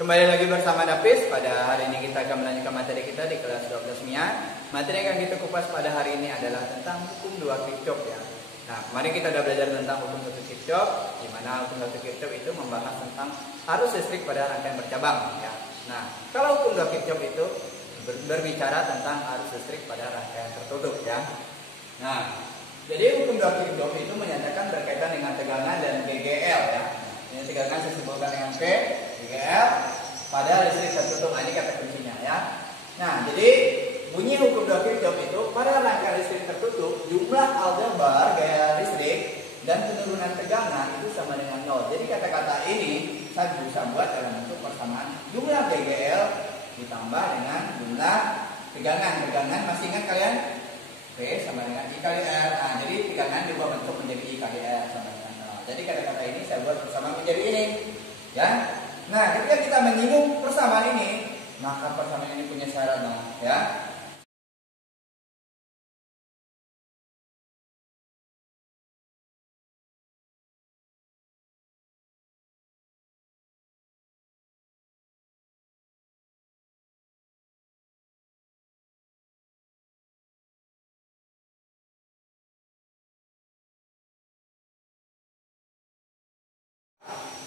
Kembali lagi bersama Davis. Pada hari ini kita akan melanjutkan materi kita di kelas 12 MIA. Materi yang akan kita kupas pada hari ini adalah tentang hukum 2 Kirchhoff ya. Nah, kemarin kita sudah belajar tentang hukum 1 Kirchhoff, di mana hukum 1 Kirchhoff itu membahas tentang arus listrik pada rangkaian bercabang ya. Nah, kalau hukum 2 Kirchhoff itu berbicara tentang arus listrik pada rangkaian tertutup ya. Nah, jadi hukum 2 Kirchhoff itu menyatakan berkaitan dengan tegangan dan GGL ya. Ini tegangan saya sebutkan dengan P, GGL pada listrik tertutup. Ini kata kuncinya ya. Nah, jadi bunyi hukum 2 Kirchhoff itu pada rangkaian listrik tertutup, jumlah aljabar gaya listrik dan penurunan tegangan itu sama dengan 0. Jadi kata-kata ini saya bisa buat dalam bentuk persamaan jumlah GGL ditambah dengan jumlah tegangan. Tegangan masih ingat kalian? P sama dengan I kali R. Nah, jadi tegangan diubah bentuk menjadi I kali R sama dengan 0. Jadi kata-kata ini saya buat persamaan menjadi ini ya. Nah, ketika kita menyinggung persamaan ini, maka persamaan ini punya syarat dong ya.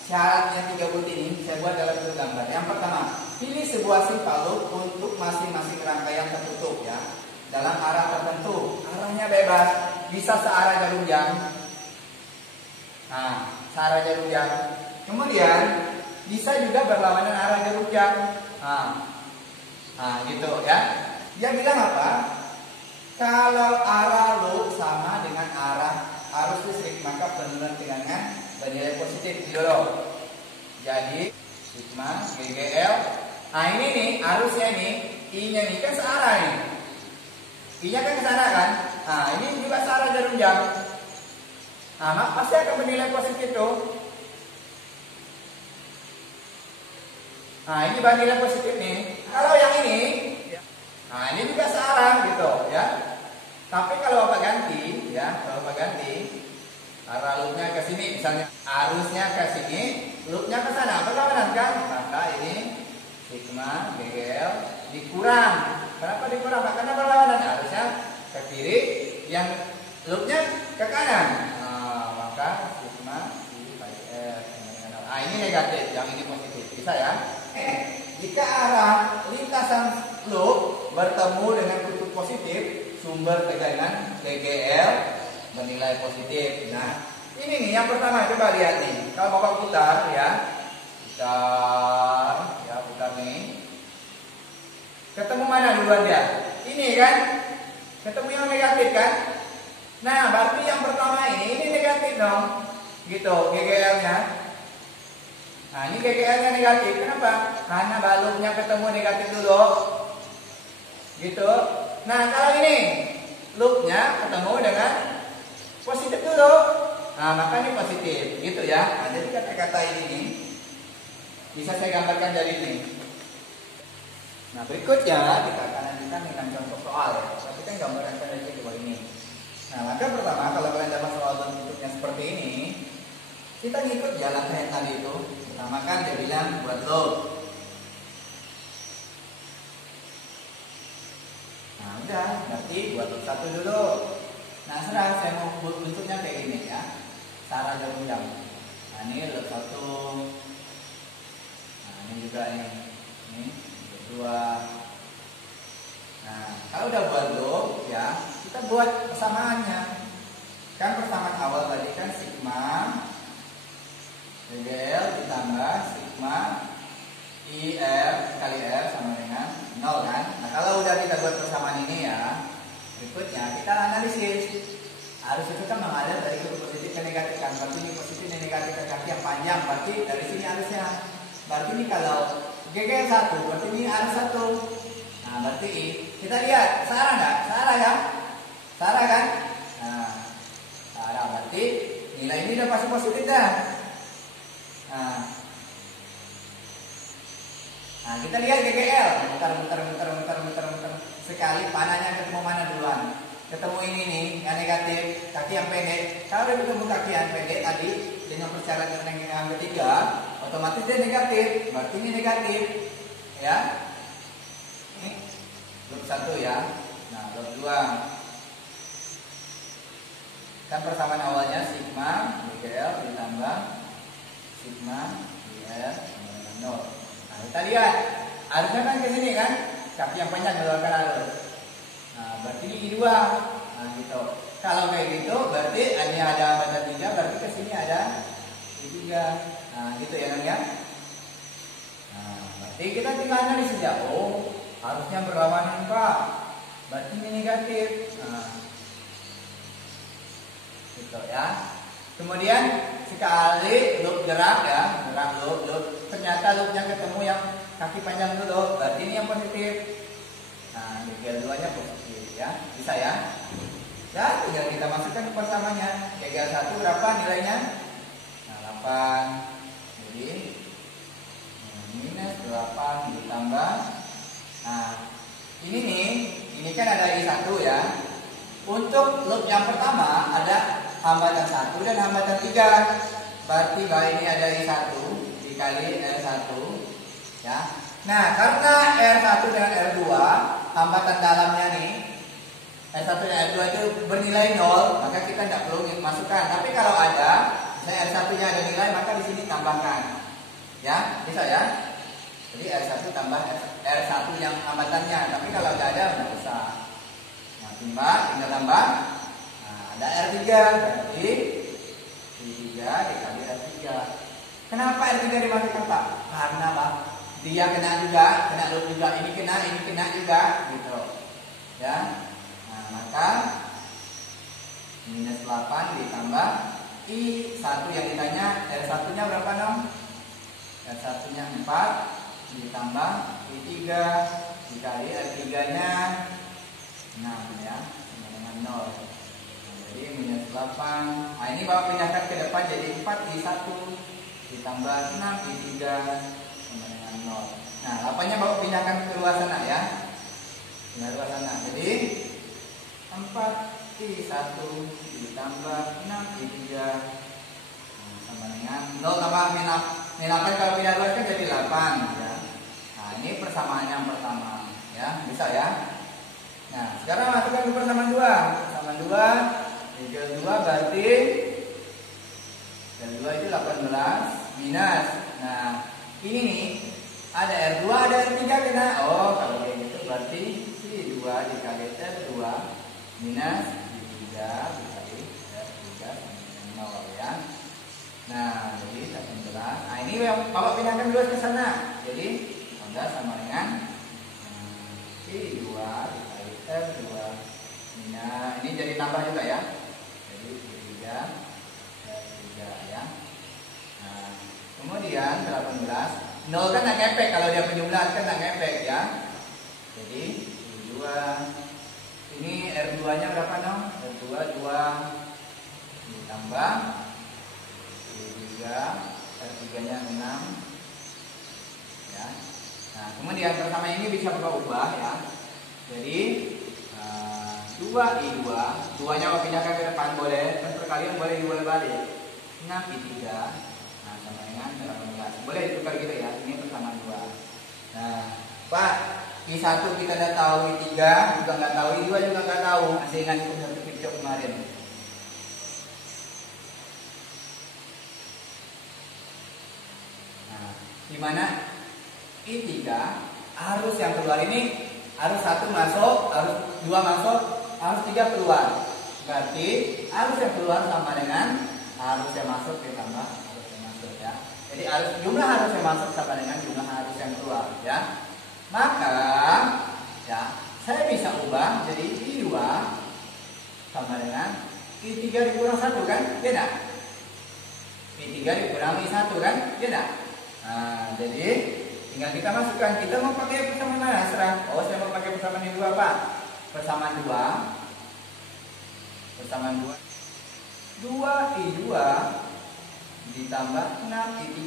Syarat yang 3 butir ini saya buat dalam bentuk gambar. Yang pertama, pilih sebuah simpal loop untuk masing-masing rangkaian tertutup ya, dalam arah tertentu. Arahnya bebas, bisa searah jarum jam. Nah, searah jarum jam. Kemudian bisa juga berlawanan arah jarum jam. Nah, gitu ya. Dia bilang apa? Kalau arah loop sama dengan arah arus listrik, maka penurunan tegangan bernilai positif dulu. Jadi sigma GGL. Nah, ini nih arusnya nih, I-nya nih kan searah nih. I-nya kan ke sana kan? Nah, ini juga searah jarum jam. Nah, pasti akan bernilai positif tuh. Nah, ini bernilai positif nih. Kalau yang ini, nah ini juga searah gitu ya. Tapi kalau Bapak ganti ya, kalau Bapak ganti arah loopnya ke sini, misalnya arusnya ke sini, loopnya ke sana, berlawanan kan? Maka ini sigma GGL dikurang. Kenapa dikurang? Karena berlawanan, arusnya ke kiri, yang loopnya ke kanan. Nah, maka sigma I kali R. Nah, ini negatif, yang ini positif. Bisa ya? Jika arah lintasan loop bertemu dengan kutub positif, sumber tegangan GGL bernilai positif. Nah, ini nih yang pertama, coba lihat nih. Kalau Bapak putar ya, putar nih. Ketemu mana duluan dia? Ini kan? Ketemu yang negatif kan? Nah, berarti yang pertama ini negatif dong. Gitu, GGL-nya. Nah, ini GGL-nya negatif. Kenapa? Karena baloknya ketemu negatif dulu. Gitu. Nah, kalau ini loopnya ketemu dengan positif dulu. Nah, maka ini positif. Gitu ya. Nah, jadi kata-kata ini nih, bisa saya gambarkan dari ini. Nah, berikutnya kita akan lanjutkan dengan contoh soal ya. Tapi kita gambarkan dari di bawah ini. Nah, langkah pertama kalau kalian dapat soal bentuknya seperti ini, kita ngikut jalan kayak tadi itu. Pertama kan dia bilang buat loop. Nah, udah, berarti buat loop 1 dulu. Nah, sekarang saya mau buat bentuknya kayak gini ya. Searah jarum jam. Nah, ini loop 1. Nah, ini juga ini. Ini loop 2. Nah, kalau udah buat loop ya, kita buat persamaannya. Kan persamaan awal tadi kan sigma GGL ditambah sigma IR kali R sama dengan 0 kan. Nah, kalau udah kita buat persamaan ini ya, berikutnya kita analisis. Arus itu kan mengalir dari kutub positif ke negatif kan. Berarti ini positif dan negatif ke kaki yang panjang. Berarti dari sini arusnya. Berarti ini kalau GGL 1, berarti ini arus 1. Nah, berarti I. Kita lihat, searah nggak? Searah ya? Searah kan? Nah, searah berarti nilai ini udah pasti positif dah. Nah, kita lihat GGL, muter. Sekali panahnya ketemu mana duluan? Ketemu ini nih, yang negatif, kaki yang pendek. Kalau udah ketemu kaki yang pendek tadi dengan persyaratan yang ketiga, otomatis dia negatif, berarti ini negatif, ya. Ini log 1 ya. Nah, log 2. Kan persamaan awalnya sigma dl ditambah sigma dl sama dengan 0. Nah, kita lihat. Arusnya kan ke sini kan? Kaki yang panjang mengeluarkan arus. Nah, berarti ini I2. Nah, gitu. Kalau kayak gitu, berarti ini ada hambatan 3, berarti ke sini ada I3. Nah, gitu ya, ya. Nah, berarti kita tinggal analisis ya. Oh, harusnya berlawanan, Pak. Berarti ini negatif. Nah, gitu ya. Kemudian sekali loop gerak ya, gerak loop, ternyata loopnya ketemu yang kaki panjang dulu, berarti ini yang positif. Nah, DGL 2 nya positif ya, bisa ya. Ya, tinggal kita masukkan ke persamanya. DGL 1 berapa nilainya? Nah, 8. Jadi minus 8 ditambah. Nah, ini nih, ini kan ada I1 ya. Untuk loop yang pertama ada hambatan 1 dan hambatan 3. Berarti bahwa ini ada I1 dikali R1 ya. Nah, karena R1 dan R2 hambatan dalamnya nih, R1 dan R2 itu bernilai 0, maka kita tidak perlu masukkan. Tapi kalau ada, misalnya R1-nya ada nilai, maka di sini tambahkan. Ya, bisa ya. Jadi R1 tambah R1 yang hambatannya. Tapi kalau tidak ada, nggak usah. Nah, tinggal tambah. Nah, ada R3, berarti I3 dikali R3. Kenapa R3 dimasukkan, Pak? Karena, Pak, dia kena juga, kena loop juga, ini kena juga, gitu. Ya. Nah, maka minus 8 ditambah I1 yang ditanya, R1-nya berapa dong? R1-nya 4 ditambah I3 dikali R3-nya 6 ya, sama dengan 0. Nah, jadi minus 8. Nah, ini bawa pindahkan ke depan jadi 4 I1 ditambah 6 I3 sama dengan 0. Nah, 8-nya bawa pindahkan ke luar sana ya. Ke luar sana. Jadi 4 I1 ditambah 6 I3 sama dengan 0 tambah min 8 kalau pindah luar kan jadi 8 ya. Nah, ini persamaan yang pertama ya, bisa ya. Nah, sekarang masukkan ke persamaan 2. Persamaan 2 dikali 2 berarti dikali 2 itu 18 minus. Nah, ini nih ada R2 ada R3 kena. Oh, kalau kayak gitu berarti I2 dikali R2 minus I3 dikali R3 sama dengan 0 ya. Nah, jadi 18. Nah, ini yang bawa pindahkan dulu ke sana. Jadi 18 sama dengan I2 dikali R2. Nah, ini jadi tambah juga ya. Jadi I3 R3 ya. Nah, kemudian 18. 0 kan nggak ngepek, kalau dia penjumlahan kan nggak ngepek ya. Jadi I2 ini R2 nya berapa dong? R2 2 ditambah I3 R3 nya 6 ya. Nah, kemudian pertama ini bisa berubah ya. Jadi 2 I2 2 nya mau pindahkan ke depan boleh, dan perkalian boleh dibolak-balik 6 I3. Nah, sama dengan 18 boleh ditukar gitu ya. Ini persamaan 2. Nah, Pak, I1 kita udah tahu, I3 juga nggak tahu, I2 juga nggak tahu. Masih ingat satu video kemarin. Nah, dimana I3 arus yang keluar ini arus 1 masuk, arus 2 masuk, arus 3 keluar. Berarti arus yang keluar sama dengan arus yang masuk ditambah arus yang masuk ya. Jadi jumlah arus yang masuk sama dengan jumlah arus yang keluar ya. Maka ya, saya bisa ubah jadi I2 sama dengan I3 dikurang 1 kan? Beda. I3 dikurang I1 kan? Beda. Nah, jadi tinggal kita masukkan. Kita mau pakai persamaan mana? Serah. Oh, saya mau pakai persamaan I2 Pak. Persamaan 2. Persamaan 2. 2 I2 ditambah 6 I3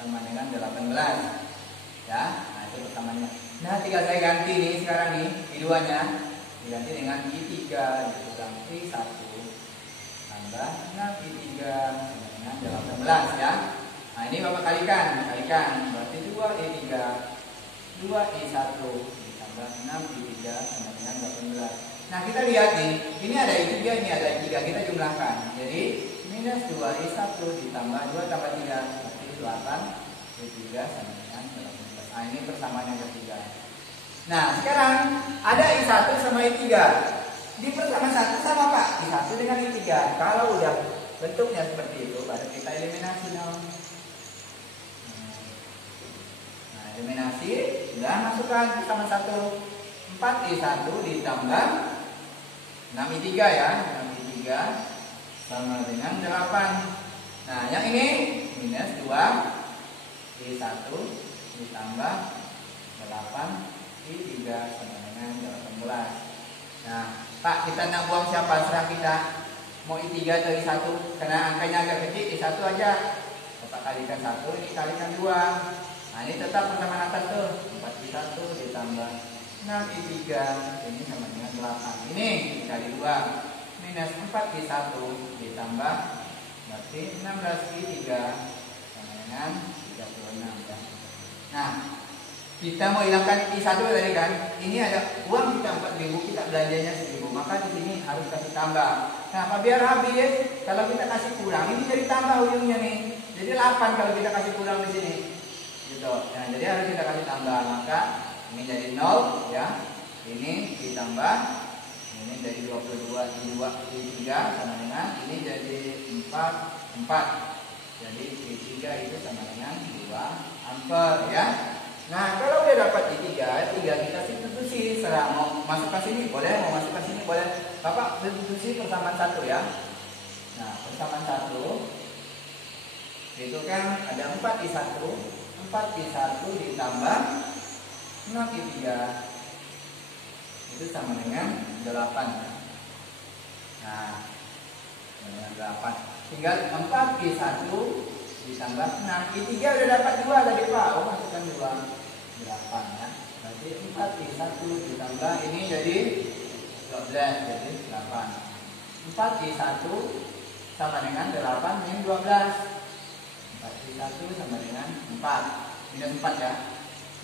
sama dengan 18. Ya, nah itu persamaannya. Nah, tinggal saya ganti nih sekarang nih I2-nya diganti dengan I3 dikurang I1 tambah 6 I3 sama dengan 18 ya. Nah ini Bapak kalikan, berarti 2i3 2i1 ditambah 6i3 sama dengan 18. Nah kita lihat nih, ini ada i3, ini ada i3, kita jumlahkan. Jadi minus 2i1 ditambah 2 tambah 3 berarti 8i3 sama dengan 18. Nah ini persamaan yang ketiga. Nah sekarang ada i1 sama i3. Di persamaan satu sama Pak, i1 dengan i3. Kalau udah bentuknya seperti itu, baru kita eliminasi dong. Nah eliminasi, sudah masukkan sama satu. 4i1 ditambah 6i3 ya, 6i3 sama dengan 8. Nah yang ini minus 2i1 ditambah 8i3 sama dengan 18. Nah Pak, kita nak buang siapa? Serah kita. Mau i3 atau i1, karena angkanya agak kecil, i1 aja. Bapak kalikan 1, ini kalikan 2. Nah ini tetap persamaan atas tuh, 4i1 ditambah 6i3, ini sama dengan 8. Ini dikali 2, minus 4i1 ditambah, berarti 16i3 sama dengan 36 ya. Nah kita mau hilangkan i1 tadi kan, ini ada uang kita 4.000, kita belanjanya 1.000, maka di sini harus kasih tambah. Nah apa biar habis, kalau kita kasih kurang, ini jadi tambah ujungnya nih, jadi 8 kalau kita kasih kurang di sini, gitu. Nah jadi harus kita kasih tambah, maka ini jadi 0 ya, ini ditambah, ini jadi 22 i3 sama dengan, ini jadi 4, jadi i3 itu sama dengan 2 ampere ya. Nah kalau udah dapat i3, kita substitusi, serah mau masuk ke sini boleh, mau masuk ke sini boleh. Bapak substitusi persamaan 1 ya. Nah persamaan 1 itu kan ada 4i1 ditambah 6i3 itu sama dengan 8 ya. Nah dengan 8 tinggal 4i1 ditambah 6i3 udah dapat 2 tadi Pak. Oh masukkan 2 8 ya. Berarti 4i1 ditambah ini jadi 12 jadi 8. 4i1 sama dengan 8 min 12. 4i1 sama dengan 4 minus 4 ya.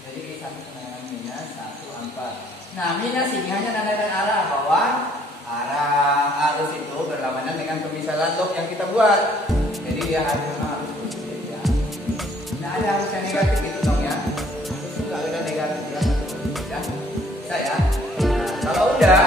Jadi i1 sama dengan minus 1 ampere. Nah minus ini hanya menandakan arah, bahwa arah arus itu berlawanan dengan pemisahan log yang kita buat. Jadi dia harus ya. Nah ada arus yang negatif itu dong ya. Kalau udah negatif ya. Bisa ya. Nah, kalau udah